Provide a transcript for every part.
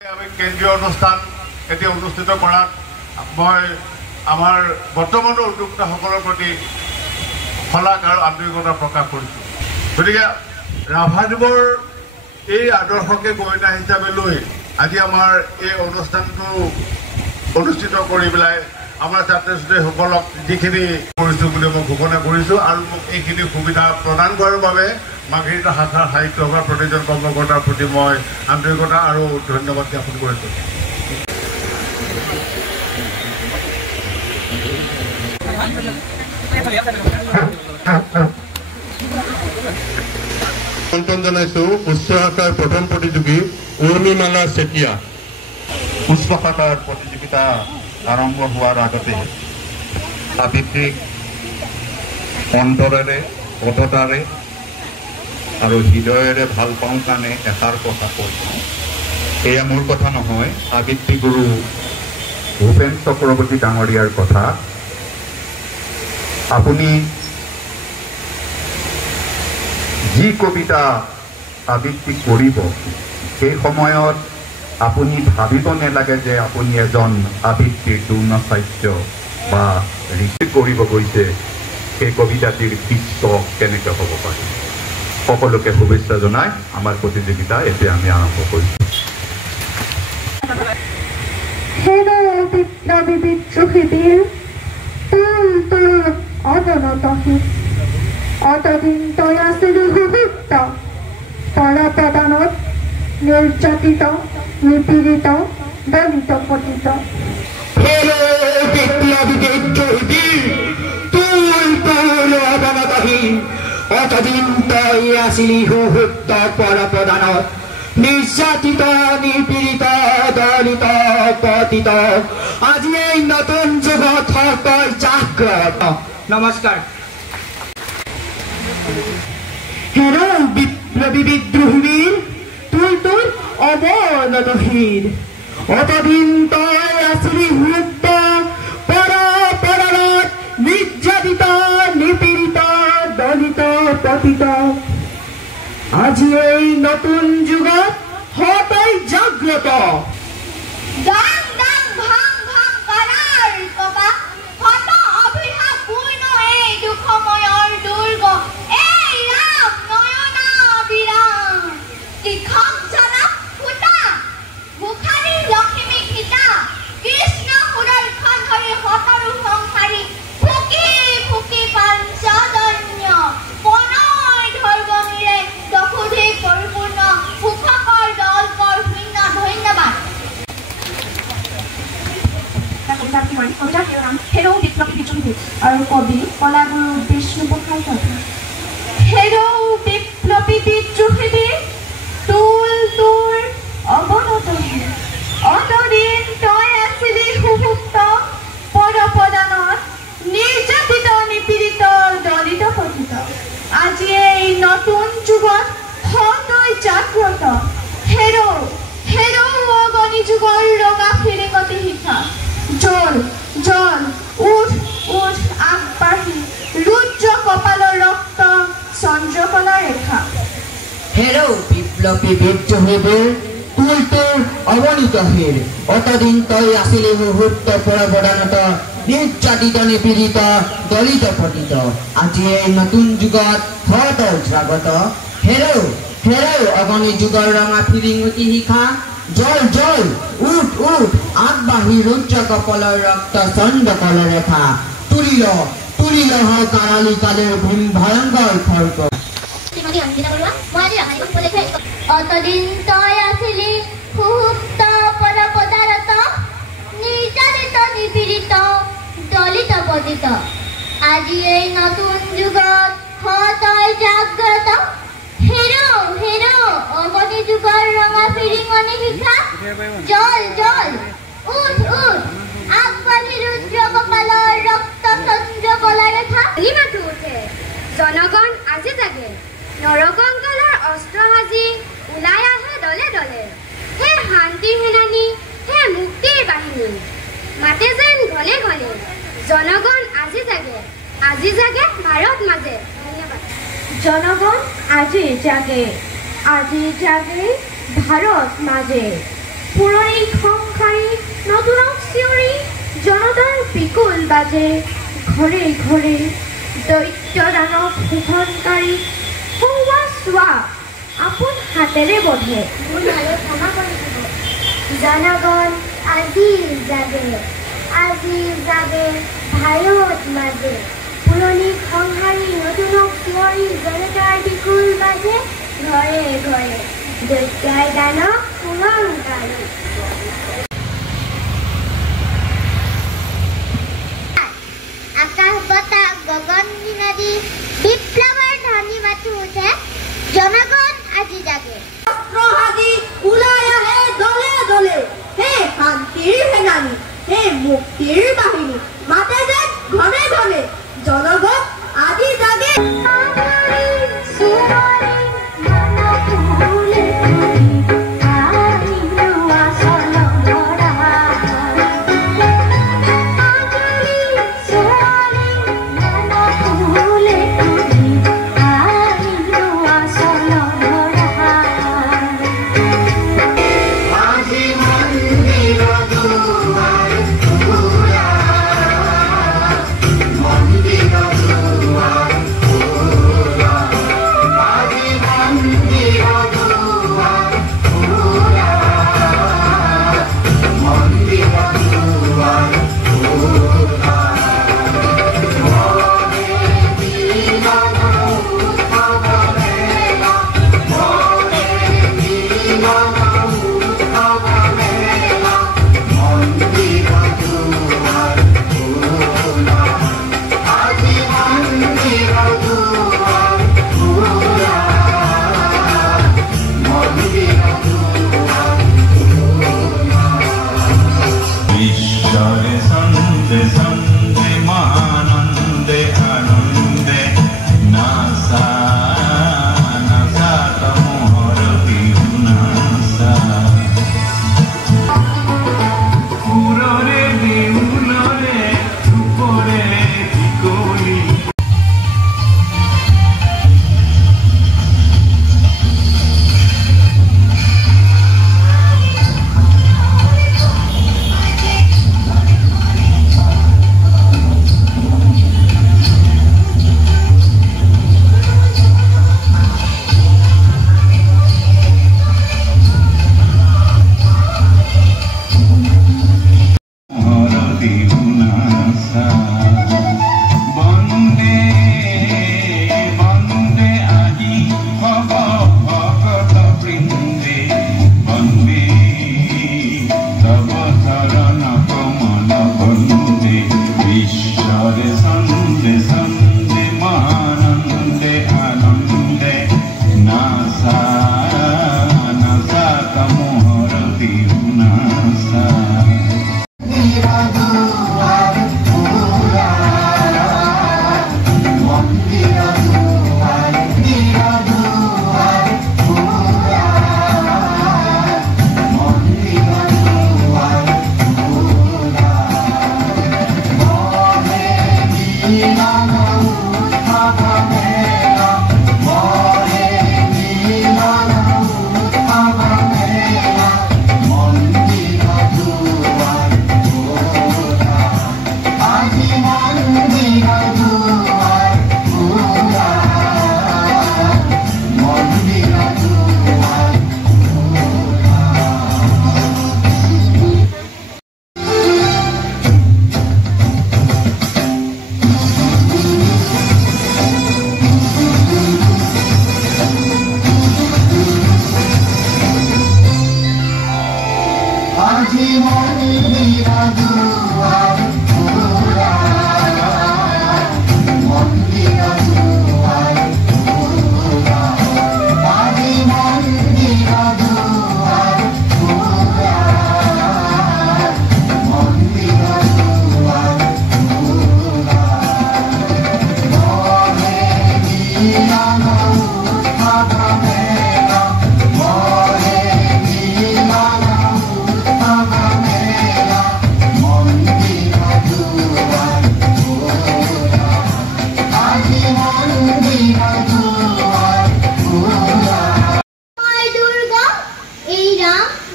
আমি কেন্দ্ৰীয় অনুষ্ঠান এতিয়া অনুষ্ঠিত কৰাত মই আমাৰ বৰ্তমানৰ উদ্যোক্তাসকলৰ প্ৰতি শলাগ আৰু আন্তৰিকতা প্ৰকাশ কৰিছোঁ। গতিকে ৰাভাদেৱৰ এই আদৰ্শকে গৰিমা হিচাপে লৈ আজি আমাৰ এই অনুষ্ঠানটো অনুষ্ঠিত কৰি পেলাই আমাৰ ছাত্ৰ ছাত্ৰীসকলক যিখিনি কৰিছোঁ বুলি মই ঘোষণা কৰিছোঁ আৰু মোক এইখিনি সুবিধা প্ৰদান কৰাৰ বাবে মাৰ্ঘেৰিটা শাখাৰ সাহিত্য সভাৰ প্ৰতিজন কৰ্মকৰ্তাৰ প্ৰতি মই আন্তৰিকতা আৰু ধন্যবাদ জ্ঞাপন কৰিছোঁ। আমন্ত্ৰণ জনাইছোঁ উচ্চ শাখাৰ প্ৰথম প্ৰতিযোগী উৰ্মিমালা চেতিয়া। উচ্চ শাখাৰ প্ৰতিযোগিতা আৰম্ভ হোৱাৰ আগতে আবৃত্তিক অন্তৰেৰে সততাৰে আৰু হৃদয়েৰে ভাল পাওঁ কাৰণে এষাৰ কথা কৈছোঁ। এয়া মোৰ কথা নহয়, আবৃত্তি গুৰু ভূপেন চক্ৰৱৰ্তী ডাঙৰীয়াৰ কথা। আপুনি যি কবিতা আবৃত্তি কৰিব সেই সময়ত আপুনি ভাবিব নালাগে যে আপুনি এজন আবৃত্তিৰ দুৰ্নাচাৰ্য বা ঋষি কৰিব গৈছে সেই কবিতাটিৰ বিশ্ব কেনেকৈ হ'ব পাৰে। সকলোকে শুভেচ্ছা জনাই আমাৰ প্ৰতিযোগিতা এতিয়া আমি আৰম্ভ কৰিছোঁ। অতদিন তই আছিলি সুযুক্ত পৰপ্ৰদানত নিৰ্যাতিত নিপীড়িত দলিত পতিত। অতদিন তই আছিলি সুযুক্ত পৰপ্ৰদানত নিৰ্যাতিত নিপীড়িত দলিত পতিত। আজি এই নতুন যুগত তই জাগ্ৰত। নমস্কাৰ। হেৰ বিপ্লবী বিদ্ৰোহীৰ তোৰ অৱনতহীন। অতদিন তই আছিলি সুযুক্ত পৰপ্ৰদানত নিৰ্যাতিত নিপীড়িত দলিত পতিত। আজি এই নতুন যুগত তই জাগ্ৰত। হেৰ বিপ্লবী বিদ্ৰোহী আৰু কবি কলাগুৰু বিষ্ণুপ্ৰসাদ ৰাভা। হেৰ বিপ্লবী বিদ্ৰোহী তোৰ অৱনতহীন। অতদিন তই আছিলি সুযুক্ত পৰপ্ৰদানত নিৰ্যাতিত নিপীড়িত দলিত পতিত। আজি এই নতুন যুগত তই জাগ্ৰত। হেৰ অগণি যুগৰ ৰঙা ফিৰিঙতি শিখা। জল জল উঠ উঠ আগবাঢ়ি ৰুদ্ৰ কপালৰ ৰক্ত চন্দ্ৰকলা ৰেখা। হেৰ বিপ্লবী বিদ্ৰোহীবোৰ তোৰ অৱনীতহীন। অতদিন তই আছিলি সুযুক্ত পৰপ্ৰদানত নিৰ্যাতিত নিপীড়িত দলিত পতিত। আজি এই নতুন যুগত তই জাগ্ৰত। হেৰ অগণি যুগৰ ৰঙা ফিৰিঙতি শিখা। জল জল উঠ উঠ আগবাঢ়ি ৰুদ্ৰ কপালৰ ৰক্ত চন্দ্ৰকলা ৰেখা। তুলিল কাৰালি কালেৰ ভীম ভয়ংকৰ খৰ্গ। অতদিন তই আছিলি সুযুক্ত পৰপ্ৰদানত নিৰ্যাতিত নিপীড়িত দলিত পতিত। আজি এই নতুন যুগত তই জাগ্ৰত। হেৰ অগণি যুগৰ ৰঙা ফিৰিঙনি শিখা। জল জল উঠ উঠ আগবাঢ়ি ৰুদ্ৰ কপালৰ ৰক্ত চন্দ্ৰকলা ৰেখা। মাথো উঠে জনগণ আজি জাগে। নৰকংকালৰ অস্ত্ৰ সাজি ওলাই আহে দলে দলে। হে শান্তি সেনানী, হে মুক্তিৰ বাহিনী, মাতে যেন ঘনে ঘনে। জনগণ আজি জাগে ভাৰত মাজে। ধন্যবাদ। জনগণ আজি জাগে ভাৰত মাজে। পুৰণি সংসাৰী নতুনক চিঞৰি জনতাৰ বিকুল বাজে ঘৰে ঘৰে দৈত্য দানৱ শোষণকাৰী সৌৱা চোৱা আপোন হাতেৰে বধে জনগণ আজি জাগে ভাৰত মাজে পুৰণি সংসাৰী নতুনক চিঞৰি জনতাৰ বিকুল বাজে ঘৰে ঘৰে দৈত্যাই দানৱ শোষণকাৰী আকাশ বতাহ গগন নদী বিপ্লৱৰ ধ্বনি মাতি উঠে জনগণ আজি জাগে আজি ওলাই আহে দলে দলে হে শান্তিৰ সেনানী হে মুক্তিৰ বাহিনী মাতে যে ঘনে ঘনে জনগণ আজি জাগে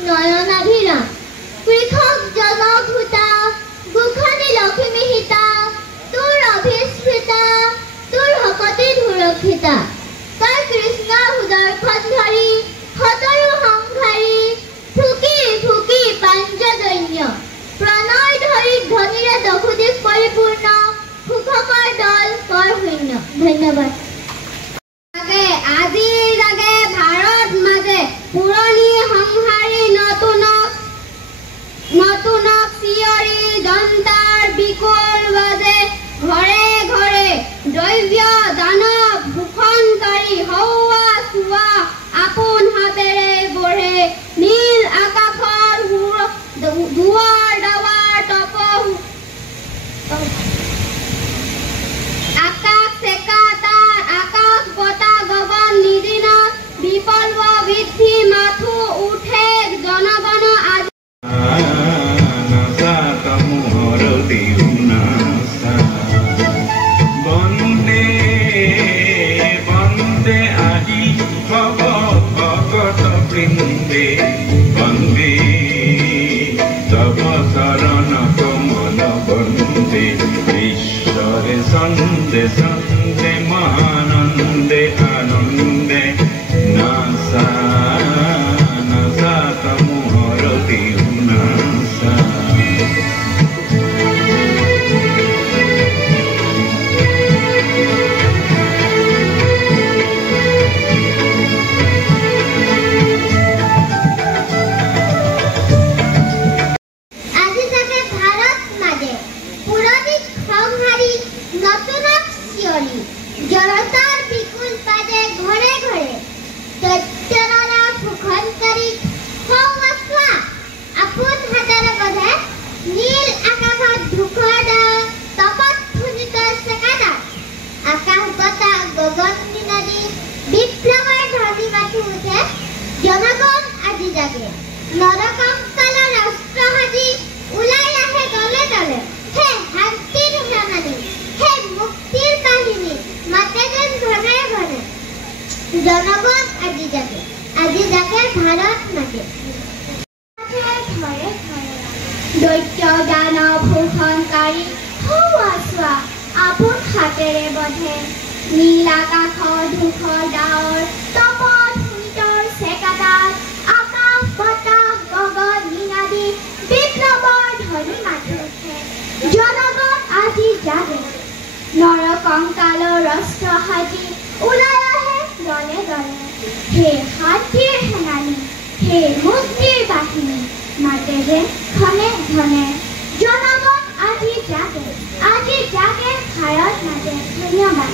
নয়নাভিৰাম ৰক্ষিতা তই কৃষ্ণ সুদৰ্শন ধৰি সতৰু সংহাৰী ফুকি ফুকি পাঞ্চজন্য প্ৰণয় ধৰি ধ্বনিৰে দশোদিশ পৰিপূৰ্ণ সুখমৰ দল কৰ শূন্য। ধন্যবাদ। আজি জাগে ভাৰত মাজে পুৰণি সংহাৰী নতুনক চিঞৰি জন্তাৰ বিকল বাজে ঘৰে ঘৰে দৈব্য দানৱ ভূষণকাৰী হৌৱা চোৱা আপোন হাতেৰে গঢ়ে নীল আকাশৰ দুৱাৰ দাৱাৰ তপ আকাশ চেকা তাত আকাশ বতাহ গগন নিদিনত বিপল্ব বৃদ্ধি মাথো উঠে জনগণ আজি বন্দে বন্দে আহি ভৱ ভগত বৃন্দে বন্দে তব চৰণ কমল বন্দে ঈশ্বৰে সন্দে সন্দে মহানন্দে আনন্দে নাসা নাসা তমোহৰ দিউনাসা। জনতাৰ বিকুল বাজে ঘৰে ঘৰে দৈত্যৰা ফুখনকাৰী হৌৱা চোৱা আপোন হাতেৰে গঢ়ে নীল আকাশত ধূসৰ ডাৱৰ তপত ধুনিত চেকাডাল আকাশ বতাহ গগন নিনাদী বিপ্লৱৰ ধ্বনি মাথি উঠে জনগণ আজি জাগে নৰকংকালৰ ৰাষ্ট্ৰ সাজি ওলাই আহে দলে দলে হে শান্তিৰ সেনানী হে মুক্তিৰ বাহিনী মাতে যেন ঘনে ঘনে জনগণ আজি জাগে ভাৰত মাতে ঘৰে ঘৰে দৈত্য দানৱ ভূষণকাৰী হৌৱা চোৱা আপোন হাতেৰে বধে নীল আকাশৰ ধূসৰ ডাৱৰ তপত ধুনিতৰ চেকাডাল আকাশ বতাহ গগন নিনাদী বিপ্লৱৰ ধ্বনি মাথি উঠে জনগণ আজি জাগে নৰকংকালৰ ৰাষ্ট্ৰ সাজি ওলাই আহে দলে দলে হে শান্তিৰ সেনানী হে মুক্তিৰ বাহিনী মাতে যে ঘনে ঘনে জনগণ আজি জাগে ভাৰত মাতে। ধন্যবাদ।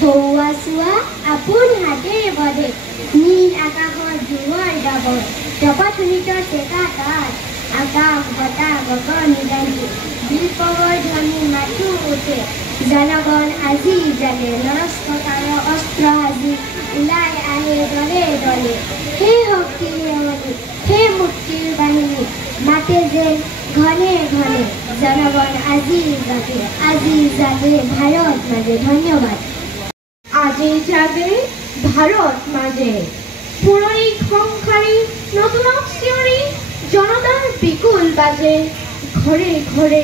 হৌৱা চোৱা আপোন হাতেৰে বধে নীল আকাশৰ ধূসৰ ডাৱৰ তপত ধুনিত চেকাডাল আকাশ বতাহ গগন নিনাদী বিপ্লৱৰ ধ্বনি মাথি উঠে জনগণ আজি জাগে নৰকংকালৰ অস্ত্ৰ সাজি ওলাই আহে দলে দলে হে শক্তিৰ সেনানী হে মুক্তিৰ বাহিনী মাতে যেন ঘনে ঘনে জনগণ আজি জাগে ভাৰত মাঝে। ধন্যবাদ। আজি জাগে ভাৰত মাঝে পুৰণি সংসাৰী নতুনক চিঞৰি জনতাৰ বিকুল বাজে ঘৰে ঘৰে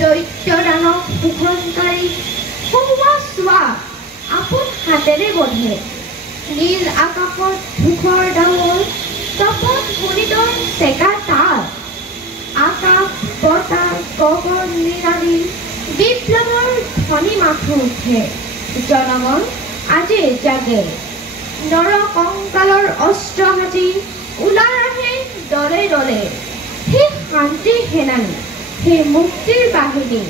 দৈত্য দানৱ ভূষণকাৰী হৌৱা চোৱা আপোন হাতেৰে বধে নীল আকাশত ধূসৰ ডাৱৰ তপত ধুনিতৰ চেকাডাল আকাশ বতাহ গগন নিনাদী বিপ্লৱৰ ধ্বনি মাথি উঠে জনগণ আজি জাগে নৰকংকালৰ অস্ত্ৰ সাজি ওলাই আহে দলে দলে হে শান্তিৰ সেনানী হে মুক্তিৰ বাহিনী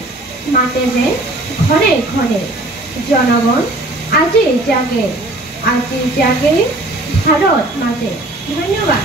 মাতে যে ঘনে ঘনে জনগণ আজি জাগে ভাৰত মাতে। ধন্যবাদ।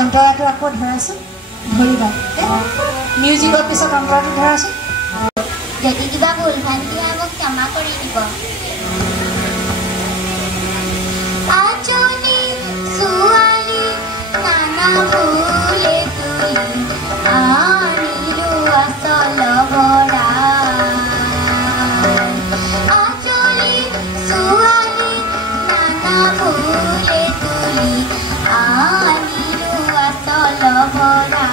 অন্তৰাটো আকৌ ধৰাচোন, ধৰিবা মিউজিকৰ পিছত অন্তৰাটো ধৰাচোন। যদি কিবা ভুল ভ্ৰান্তি হয় মোক ক্ষমা কৰি দিব। আজলি ছোৱালী নানা ফুলে তুলি আনিলো আচল ভৰা। আজলি ছোৱালী নানা ফুলে তুলি আনিলো আচল ভৰা।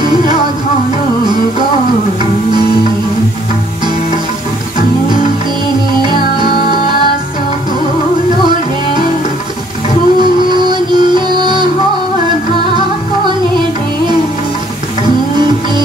ইন্দ্ৰধনু গৌৰী কিঙ্কিনিয়া সকুলৰে হুমুনিয়া হৰ ভাকনে ৰে কিঙ্কিনিয়া